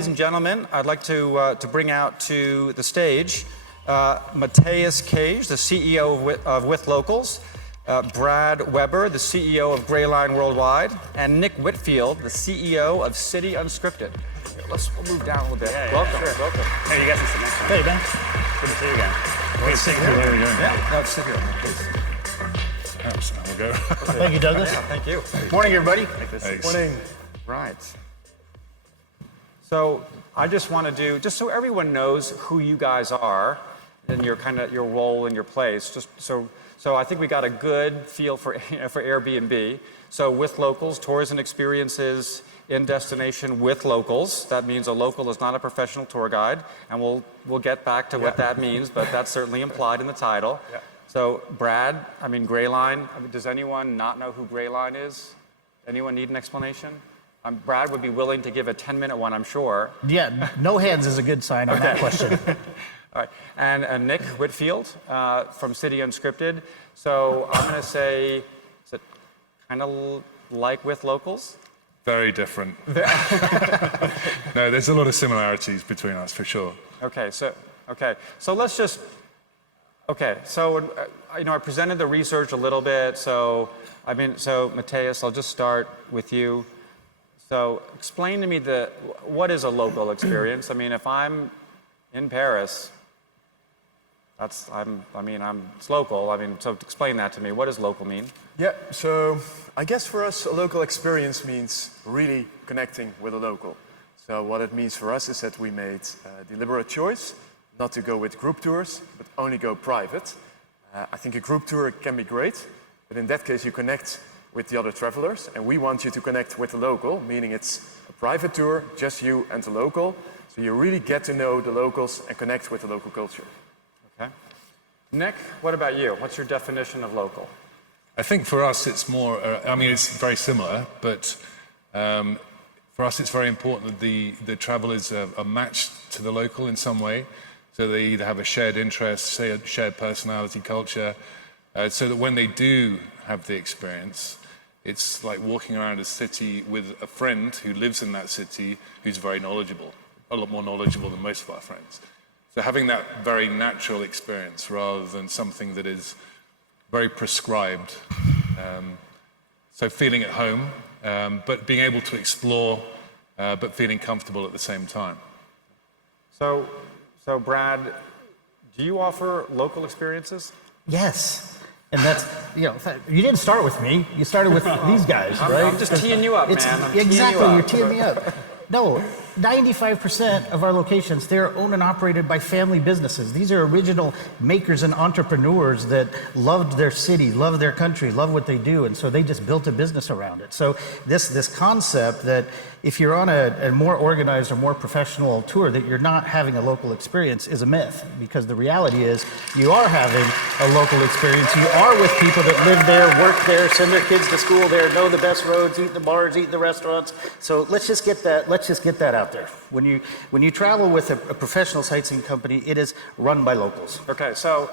ladies and gentlemen, I'd like to bring out to the stage Matthijs, Keij, the CEO of Withlocals, Brad Weber, the CEO of Greyline Worldwide, and Nick Whitfield, the CEO of City Unscripted. We'll move down a little bit. Welcome. Sure. Welcome. Hey, you guys can sit next to me. Hey, Ben. Good to see you again. Let's sit here. Where are we going? Yeah, no, sit here, please. We'll go. Thank you, Douglas. Yeah, thank you. Morning, everybody. Morning. Right. So I just want to do, just so everyone knows who you guys are and your your role and your place. Just so I think we got a good feel for Airbnb. So Withlocals, tours and experiences in destination with locals. That means a local is not a professional tour guide, and we'll get back to what that means, but that's certainly implied in the title. Yeah. So Brad, Greyline. Does anyone not know who Greyline is? Anyone need an explanation? Brad would be willing to give a 10-minute one, I'm sure. Yeah, no hands is a good sign on that question. All right, and Nick Whitfield from City Unscripted. So I'm going to say, is it kind of like Withlocals? Very different. No, there's a lot of similarities between us, for sure. So let's just. So I presented the research a little bit. So Matthijs, I'll just start with you. So explain to me what is a local experience? If I'm in Paris, it's local. So explain that to me. What does local mean? Yeah, so I guess for us, a local experience means really connecting with a local. So what it means for us is that we made a deliberate choice not to go with group tours, but only go private. I think a group tour can be great, but in that case you connect with the other travelers, and we want you to connect with the local, meaning it's a private tour, just you and the local, so you really get to know the locals and connect with the local culture. Okay. Nick, what about you? What's your definition of local? I think for us it's more, it's very similar, but for us it's very important that the travelers are matched to the local in some way. So they either have a shared interest, say a shared personality, culture, so that when they do have the experience, it's like walking around a city with a friend who lives in that city who's very knowledgeable, a lot more knowledgeable than most of our friends. So having that very natural experience rather than something that is very prescribed. So feeling at home, but being able to explore, but feeling comfortable at the same time. So Brad, do you offer local experiences? Yes. And that's, you didn't start with me. You started with these guys, right? I'm just teeing you up, man. Exactly, you're teeing me up. No, 95% of our locations, they're owned and operated by family businesses. These are original makers and entrepreneurs that loved their city, loved their country, loved what they do, and so they just built a business around it. So this concept that if you're on a more organized or more professional tour that you're not having a local experience is a myth, because the reality is you are having a local experience. You are with people that live there, work there, send their kids to school there, know the best roads, eat the bars, eat the restaurants. So let's just get that out there. When you travel with a professional sightseeing company, it is run by locals. Okay, so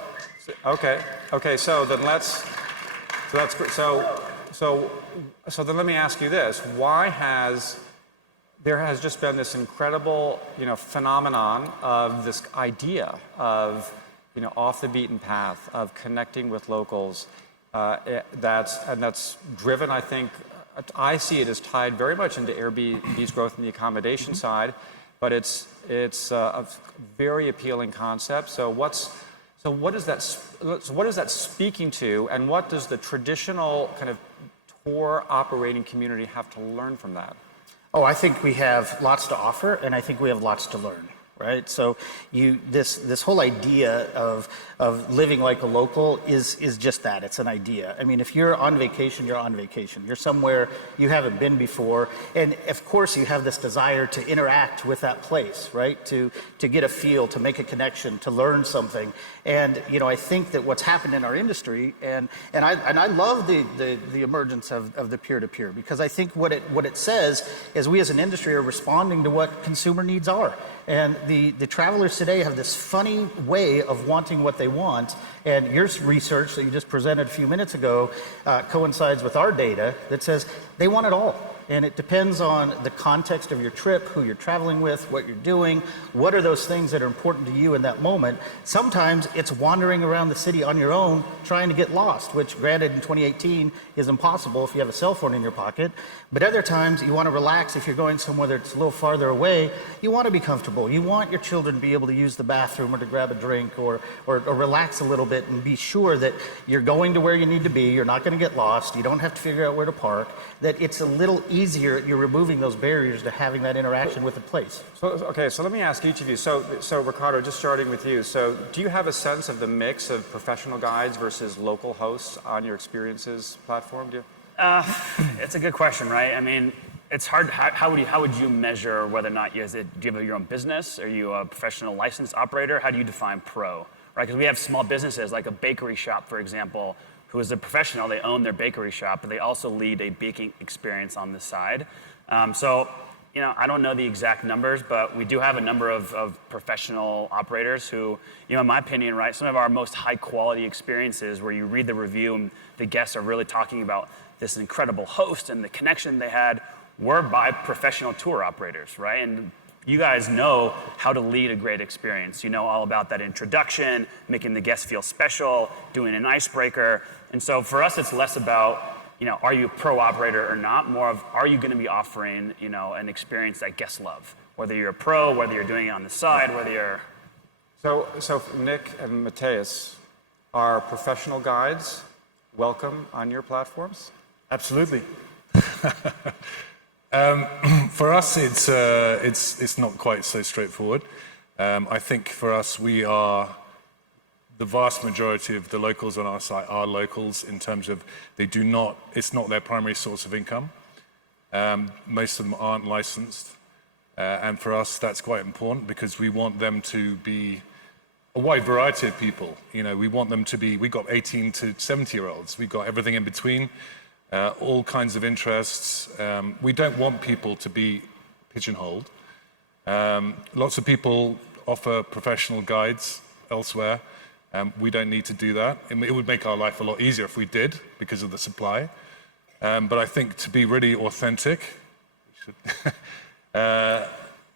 then let me ask you this: there has just been this incredible, phenomenon of this idea of, off the beaten path, of connecting with locals. That's driven, I think. I see it as tied very much into Airbnb's growth in the accommodation side, but it's a very appealing concept. So what is that speaking to, and what does the traditional kind of tour operating community have to learn from that? Oh, I think we have lots to offer, and I think we have lots to learn. Right, so this whole idea of living like a local is just that. It's an idea. If you're on vacation, you're on vacation. You're somewhere you haven't been before, and of course you have this desire to interact with that place, right? To get a feel, to make a connection, to learn something. And I think that what's happened in our industry, and I love the emergence of the peer-to-peer, because I think what it says is we as an industry are responding to what consumer needs are. And the travelers today have this funny way of wanting what they want, And your research that you just presented a few minutes ago coincides with our data that says they want it all. And it depends on the context of your trip, who you're traveling with, what you're doing, what are those things that are important to you in that moment. Sometimes it's wandering around the city on your own trying to get lost, which granted in 2018 is impossible if you have a cell phone in your pocket. But other times you want to relax if you're going somewhere that's a little farther away. You want to be comfortable. You want your children to be able to use the bathroom or to grab a drink or relax a little bit and be sure that you're going to where you need to be. You're not going to get lost. You don't have to figure out where to park. That it's a little easier. You're removing those barriers to having that interaction with the place. So let me ask each of you. So Riccardo, just starting with you. So do you have a sense of the mix of professional guides versus local hosts on your experiences platform? Do you? It's a good question, right? I mean, it's hard. How would you measure whether or not do you have your own business? Are you a professional licensed operator? How do you define pro? Right? Because we have small businesses like a bakery shop, for example, who is a professional. They own their bakery shop, but they also lead a baking experience on the side. I don't know the exact numbers, but we do have a number of professional operators who, in my opinion, right, some of our most high quality experiences where you read the review and the guests are really talking about this incredible host and the connection they had were by professional tour operators, right? And you guys know how to lead a great experience. You know all about that introduction, making the guests feel special, doing an icebreaker. And so for us, it's less about, are you a pro operator or not? More of, are you going to be offering, an experience that guests love? Whether you're a pro, whether you're doing it on the side, whether you're... So Nick and Matthijs, are professional guides welcome on your platforms? Absolutely. For us, it's not quite so straightforward. I think for us, the vast majority of the locals on our site are locals in terms of it's not their primary source of income. Most of them aren't licensed. And for us, that's quite important because we want them to be a wide variety of people. We want them to be, we've got 18 to 70-year-olds. We've got everything in between. All kinds of interests. We don't want people to be pigeonholed. Lots of people offer professional guides elsewhere. We don't need to do that. It would make our life a lot easier if we did because of the supply. But I think to be really authentic,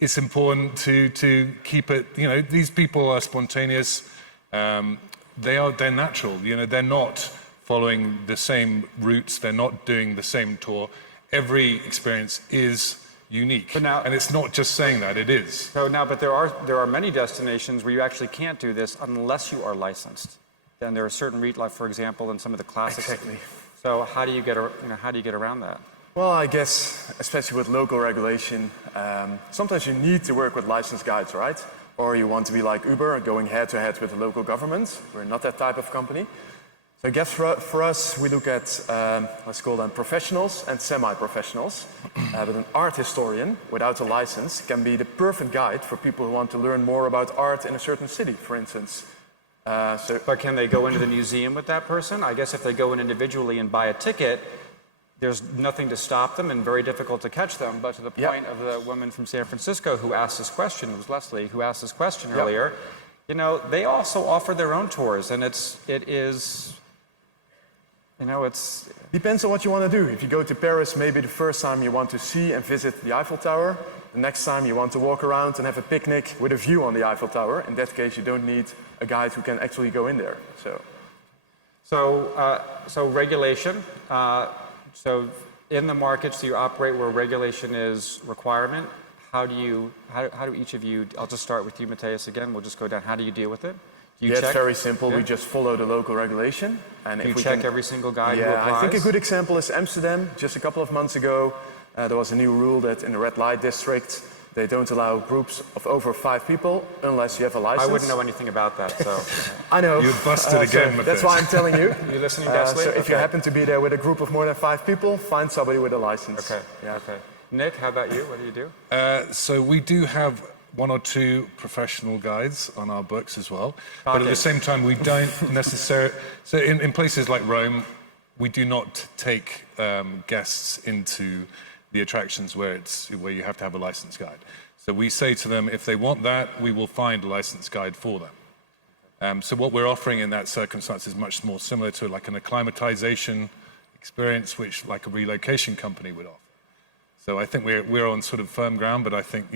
it's important to keep it, these people are spontaneous. They're natural. They're not following the same routes, they're not doing the same tour. Every experience is unique, and it's not just saying that, it is. But there are many destinations where you actually can't do this unless you are licensed. Then there are certain like for example, in some of the classics. Exactly. So how do you get around that? Well, I guess, especially with local regulation, sometimes you need to work with licensed guides, right? Or you want to be like Uber, going head-to-head with the local government. We're not that type of company. So I guess for us, we look at, let's call them professionals and semi-professionals. But an art historian without a license can be the perfect guide for people who want to learn more about art in a certain city, for instance. But can they go into the museum with that person? I guess if they go in individually and buy a ticket, there's nothing to stop them and very difficult to catch them. But to the point of the woman from San Francisco who asked this question, it was Leslie who asked this question earlier, they also offer their own tours, and it is... it's... Depends on what you want to do. If you go to Paris, maybe the first time you want to see and visit the Eiffel Tower. The next time you want to walk around and have a picnic with a view on the Eiffel Tower. In that case, you don't need a guide who can actually go in there. So regulation. So in the markets you operate where regulation is requirement, how do each of you, I'll just start with you, Matthijs, again. We'll just go down. How do you deal with it? It's very simple. We just follow the local regulation. And you check every single guide who applies? I think a good example is Amsterdam. Just a couple of months ago, there was a new rule that in the red light district, they don't allow groups of over 5 people unless you have a license. I wouldn't know anything about that, so... I know. You're busted again, Matthijs. That's why I'm telling you. You listening, Leslie? So if you happen to be there with a group of more than 5 people, find somebody with a license. Okay. Yeah. Okay. Nick, how about you? What do you do? So we do have 1 or 2 professional guides on our books as well. But at the same time, we don't necessarily... So in places like Rome, we do not take guests into the attractions where you have to have a licensed guide. So we say to them, if they want that, we will find a licensed guide for them. So what we're offering in that circumstance is much more similar to like an acclimatization experience, which like a relocation company would offer. So I think we're on sort of firm ground, but I think,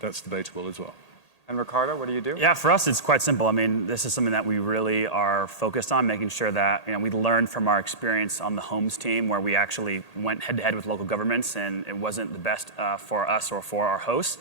that's debatable as well. And Riccardo, what do you do? Yeah, for us, it's quite simple. I mean, this is something that we really are focused on, making sure that we learned from our experience on the homes team, where we actually went head-to-head with local governments, and it wasn't the best for us or for our hosts.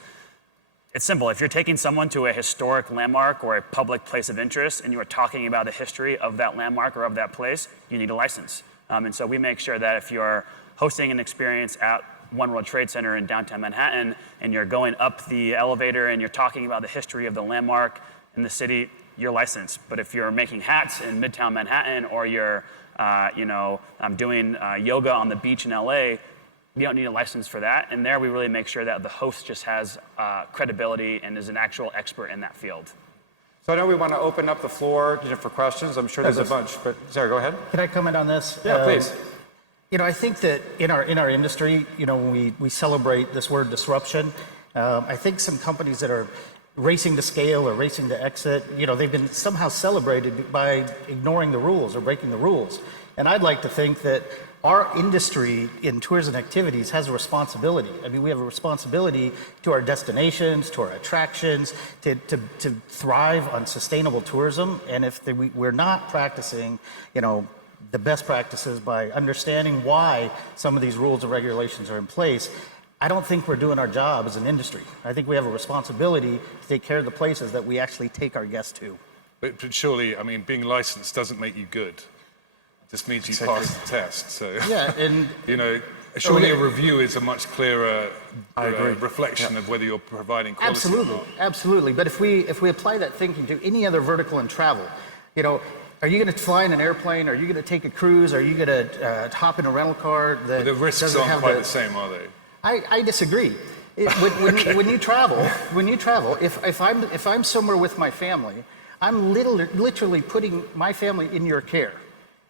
It's simple. If you're taking someone to a historic landmark or a public place of interest, and you are talking about the history of that landmark or of that place, you need a license. And so we make sure that if you're hosting an experience at One World Trade Center in downtown Manhattan, and you're going up the elevator and you're talking about the history of the landmark in the city, you're licensed. But if you're making hats in Midtown Manhattan, or you're, doing yoga on the beach in LA, you don't need a license for that. And there we really make sure that the host just has credibility and is an actual expert in that field. So I know we want to open up the floor for questions. I'm sure there's a bunch, but Sarah, go ahead. Can I comment on this? Yeah, please. I think that in our industry, when we celebrate this word disruption, I think some companies that are racing to scale or racing to exit, they've been somehow celebrated by ignoring the rules or breaking the rules. And I'd like to think that our industry in tours and activities has a responsibility. I mean, we have a responsibility to our destinations, to our attractions, to thrive on sustainable tourism. And if we're not practicing, the best practices by understanding why some of these rules and regulations are in place, I don't think we're doing our job as an industry. I think we have a responsibility to take care of the places that we actually take our guests to. But surely, I mean, being licensed doesn't make you good. It just means you passed the test. So, yeah, and surely a review is a much clearer reflection of whether you're providing quality. Absolutely, or not. absolutely. But if we apply that thinking to any other vertical in travel, are you going to fly in an airplane? Are you going to take a cruise? Are you going to hop in a rental car? But the risks aren't quite the same, are they? I disagree. When you travel, if I'm somewhere with my family, I'm literally putting my family in your care.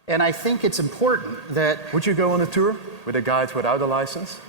And I think it's important that... Would you go on a tour with a guide without a license?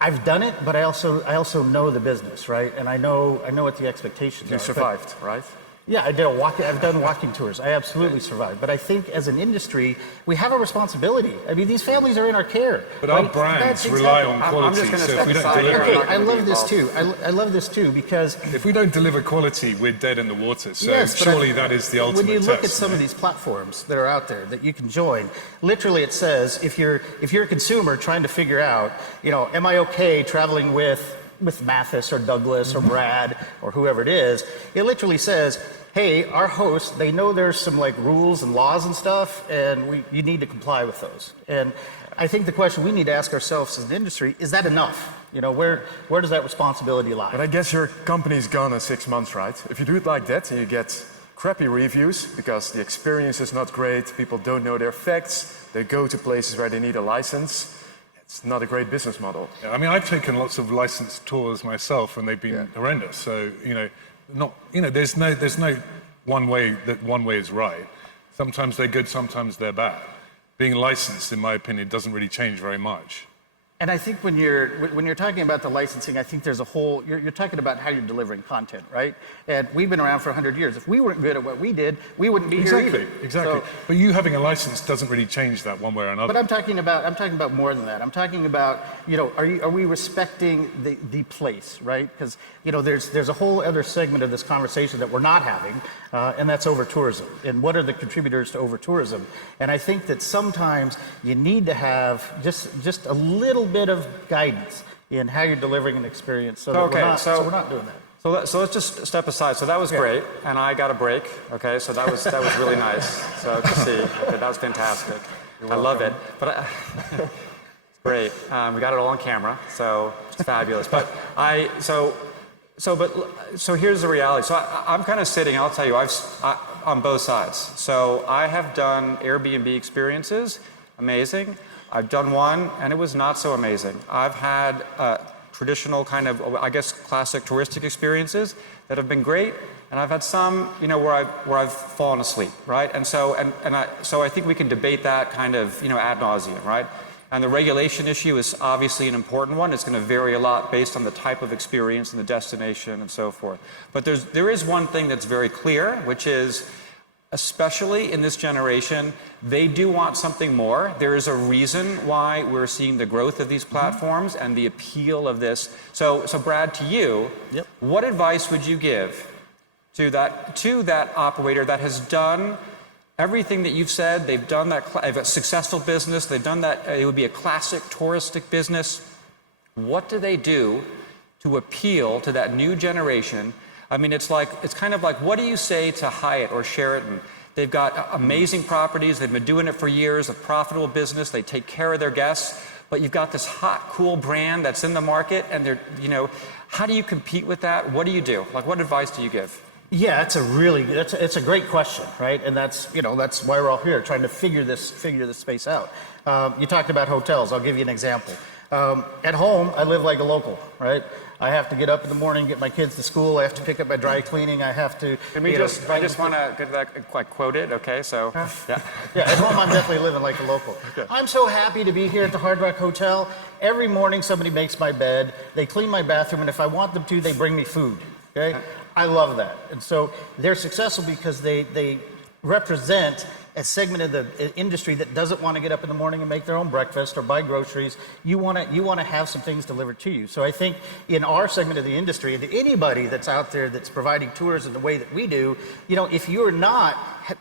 I've done it, but I also know the business, right? And I know what the expectations are. You survived, right? Yeah, I've done walking tours. I absolutely survived. But I think as an industry, we have a resolution. I mean, these families are in our care. But our brands rely on quality, so if we don't deliver... Okay, I love this too. I love this too, because... If we don't deliver quality, we're dead in the water. So yes, surely that is the ultimate test. When you look at some right? of these platforms that are out there that you can join, literally it says, if you're a consumer trying to figure out, am I okay traveling with Matthijs or Douglas or Brad or whoever it is, it literally says, hey, our hosts, they know there's some rules and laws and stuff, and you need to comply with those. And I think the question we need to ask ourselves as an industry, is that enough? Where does that responsibility lie? But I guess your company's gone in 6 months, right? If you do it like that and you get crappy reviews because the experience is not great, people don't know their facts, they go to places where they need a license, it's not a great business model. Yeah, I mean, I've taken lots of licensed tours myself, and they've been horrendous. So, there's no one way is right. Sometimes they're good, sometimes they're bad. Being licensed, in my opinion, doesn't really change very much. And I think when you're talking about the licensing, I think there's a whole, you're talking about how you're delivering content, right? And we've been around for 100 years. If we weren't good at what we did, we wouldn't be here either. Exactly. But you having a license doesn't really change that one way or another. But I'm talking about more than that. I'm talking about, are we respecting the place, right? Because, there's a whole other segment of this conversation that we're not having, and that's over-tourism. And what are the contributors to over-tourism? And I think that sometimes you need to have just a little bit of guidance in how you're delivering an experience so that we're not doing that. So let's just step aside. So that was great, and I got a break. Okay, so that was really nice. So to see, okay, that was fantastic. I love it. But it's great. We got it all on camera, so it's fabulous. But so here's the reality. So I'm kind of sitting. I'll tell you, on both sides. So I have done Airbnb experiences, amazing. I've done one, and it was not so amazing. I've had traditional kind of, I guess, classic touristic experiences that have been great, and I've had some, where I've fallen asleep, right? And so I think we can debate that kind of, ad nauseum, right? And the regulation issue is obviously an important one. It's going to vary a lot based on the type of experience and the destination and so forth. But there is one thing that's very clear, which is, especially in this generation, they do want something more. There is a reason why we're seeing the growth of these platforms and the appeal of this. So Brad, to you, what advice would you give to that operator that has done everything that you've said? They've done that, a successful business, they've done that, it would be a classic touristic business. What do they do to appeal to that new generation? I mean, it's kind of like, what do you say to Hyatt or Sheraton? They've got amazing properties, they've been doing it for years, a profitable business, they take care of their guests, but you've got this hot, cool brand that's in the market, and they're, how do you compete with that? What do you do? Like, what advice do you give? Yeah, it's a great question, right? And that's why we're all here, trying to figure this space out. You talked about hotels. I'll give you an example. At home, I live like a local, right? I have to get up in the morning, get my kids to school. I have to pick up my dry cleaning. I have to. I just want to get that quoted, okay? So, yeah. Yeah, at home, I'm definitely living like a local. Okay. I'm so happy to be here at the Hard Rock Hotel. Every morning, somebody makes my bed. They clean my bathroom, and if I want them to, they bring me food. Okay? I love that. And so they're successful because they represent a segment of the industry that doesn't want to get up in the morning and make their own breakfast or buy groceries. You want to have some things delivered to you. So I think in our segment of the industry, and to anybody that's out there that's providing tours in the way that we do, if you're not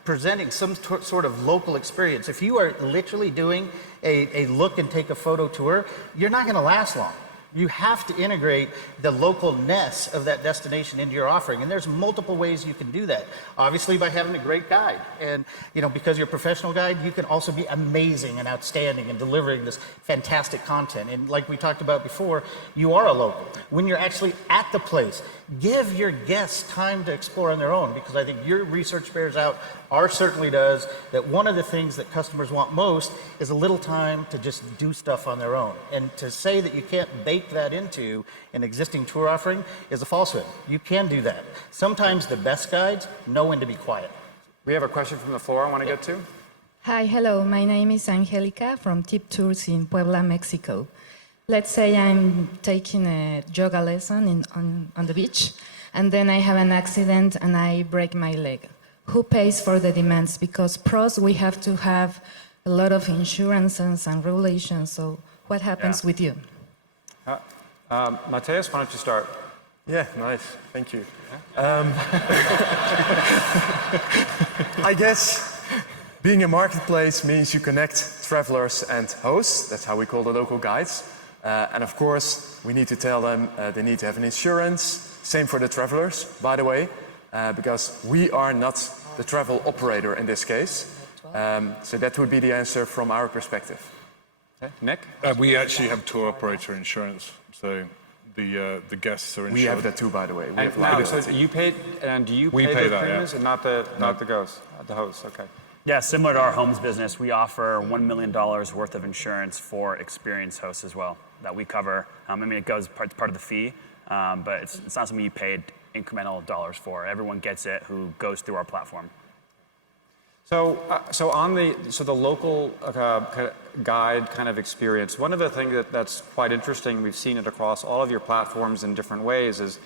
presenting some sort of local experience, if you are literally doing a look and take a photo tour, you're not going to last long. You have to integrate the localness of that destination into your offering. And there's multiple ways you can do that. Obviously by having a great guide. And because you're a professional guide, you can also be amazing and outstanding in delivering this fantastic content. And like we talked about before, you are a local. When you're actually at the place, give your guests time to explore on their own, because I think your research bears out, ours certainly does, that one of the things that customers want most is a little time to just do stuff on their own. And to say that you can't bake that into an existing tour offering is a falsehood. You can do that. Sometimes the best guides know when to be quiet. We have a question from the floor I want to get to. Hi, hello. My name is Angelica from Tip Tours in Puebla, Mexico. Let's say I'm taking a yoga lesson on the beach, and then I have an accident and I break my leg. Who pays for the demands? Because pros, we have to have a lot of insurances and regulations. So what happens with you? Matthijs, why don't you start? Yeah, nice. Thank you. I guess being a marketplace means you connect travelers and hosts. That's how we call the local guides. And of course, we need to tell them they need to have an insurance. Same for the travelers, by the way, because we are not the travel operator in this case. So that would be the answer from our perspective. Okay. Nick? We actually have tour operator insurance, so the guests are insured. We have that too, by the way. We have So liability. you pay, and do you We pay pay the that, premiums and not the hosts? Okay. Yeah, similar to our homes business, we offer $1 million worth of insurance for experienced hosts as well that we cover. It goes part of the fee, but it's not something you paid incremental dollars for. Everyone gets it who goes through our platform. So the local guide kind of experience, one of the things that's quite interesting, we've seen it across all of your platforms in different ways, is,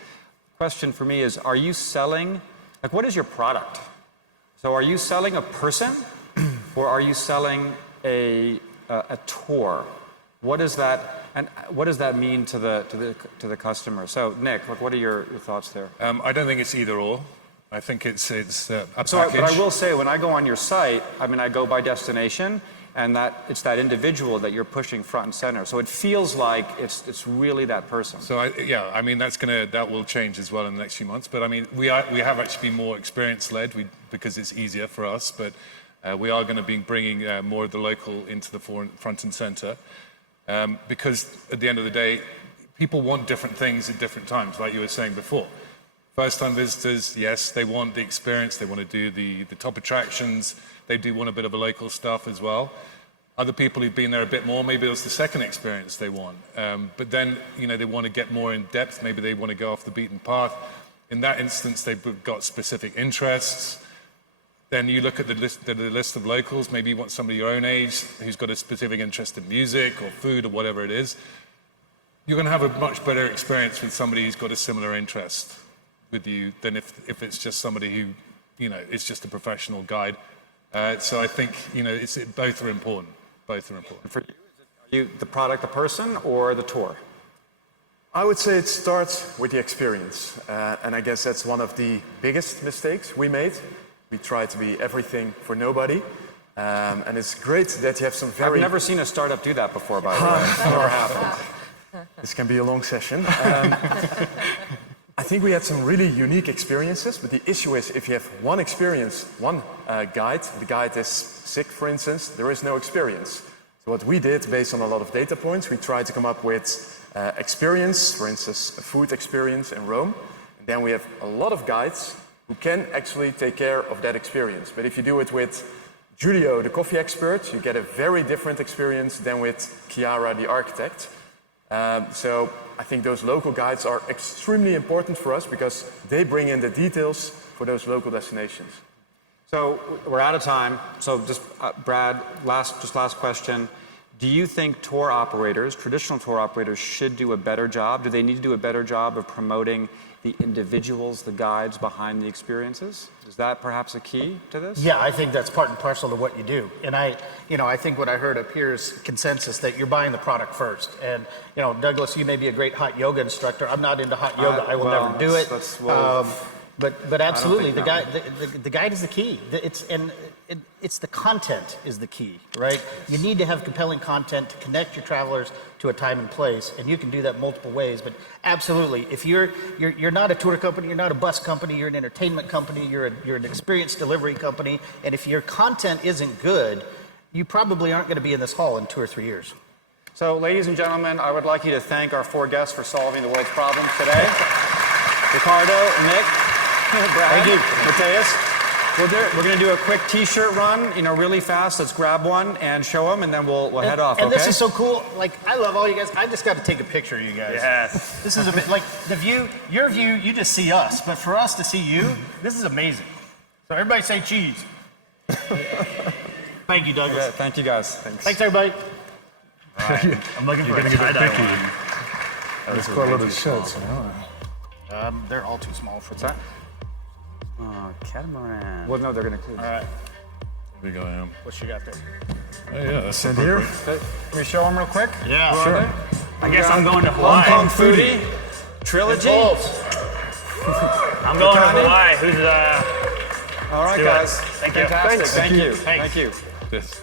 question for me is, are you selling, what is your product? So are you selling a person or are you selling a tour? What is that, and what does that mean to the customer? So Nick, what are your thoughts there? I don't think it's either or. I think it's a package. But I will say, when I go on your site, I go by destination, and it's that individual that you're pushing front and center. So it feels like it's really that person. So that will change as well in the next few months. But we have actually been more experience led because it's easier for us. But we are going to be bringing more of the local into the front and center because at the end of the day, people want different things at different times, like you were saying before. First-time visitors, yes, they want the experience. They want to do the top attractions. They do want a bit of a local stuff as well. Other people who've been there a bit more, maybe it was the second experience they want. But then, they want to get more in depth. Maybe they want to go off the beaten path. In that instance, they've got specific interests. then you look at the list of locals. Maybe you want somebody your own age who's got a specific interest in music or food or whatever it is. You're going to have a much better experience with somebody who's got a similar interest with you than if it's just somebody who, is just a professional guide. So I think, both are important. Both are important. For you, are you the product, the person, or the tour? I would say it starts with the experience. And I guess that's one of the biggest mistakes we made. We try to be everything for nobody. And it's great that you have some very... I've never seen a startup do that before, by the way. It's never happened. This can be a long session. I think we had some really unique experiences, but the issue is if you have one experience, one guide, the guide is sick, for instance, there is no experience. So what we did, based on a lot of data points, we tried to come up with experience, for instance, a food experience in Rome. And then we have a lot of guides who can actually take care of that experience. But if you do it with Giulio, the coffee expert, you get a very different experience than with Chiara, the architect. So I think those local guides are extremely important for us because they bring in the details for those local destinations. So we're out of time. So just, Brad, last question. Do you think tour operators, traditional tour operators, should do a better job? Do they need to do a better job of promoting the individuals, the guides behind the experiences? Is that perhaps a key to this? Yeah, I think that's part and parcel to what you do. And I think what I heard up here is consensus that you're buying the product first. And, Douglas, you may be a great hot yoga instructor. I'm not into hot yoga. I will never do it. But absolutely, the guide is the key. It's the content is the key, right? You need to have compelling content to connect your travelers to a time and place, and you can do that multiple ways. But absolutely, if you're not a tour company, you're not a bus company, you're an entertainment company, you're an experience delivery company, and if your content isn't good, you probably aren't going to be in this hall in 2 or 3 years. So, ladies and gentlemen, I would like you to thank our 4 guests for solving the world's problems today. Riccardo, Nick, Brad, Matthijs. We're going to do a quick T-shirt run, your fast. Let's grab one and show them, and then we'll head off. And okay? This is so cool. Like, I love all you guys. I just got to take a picture of you guys. Yes. This is a bit like the view. Your view, you just see us, but for us to see you, this is amazing. So everybody say cheese. Thank you, Douglas. Okay, thank you, guys. Thanks everybody. All right. I'm looking for a tie-dye one. There's quite a lot of shirts. They're all too small for What's that? Oh, catamaran. Well, no, they're going to include. All right. Here we go. What you got there? Oh yeah, that's And here, Can we show them real quick? Yeah, Sure. I guess I'm going to Hong Hawaii. Kong Foodie Trilogy. I'm going to Riccardo? Hawaii. Who's All right, do it. guys. Thank you. Fantastic. Thanks. Thank you. Thanks. Thank you. This.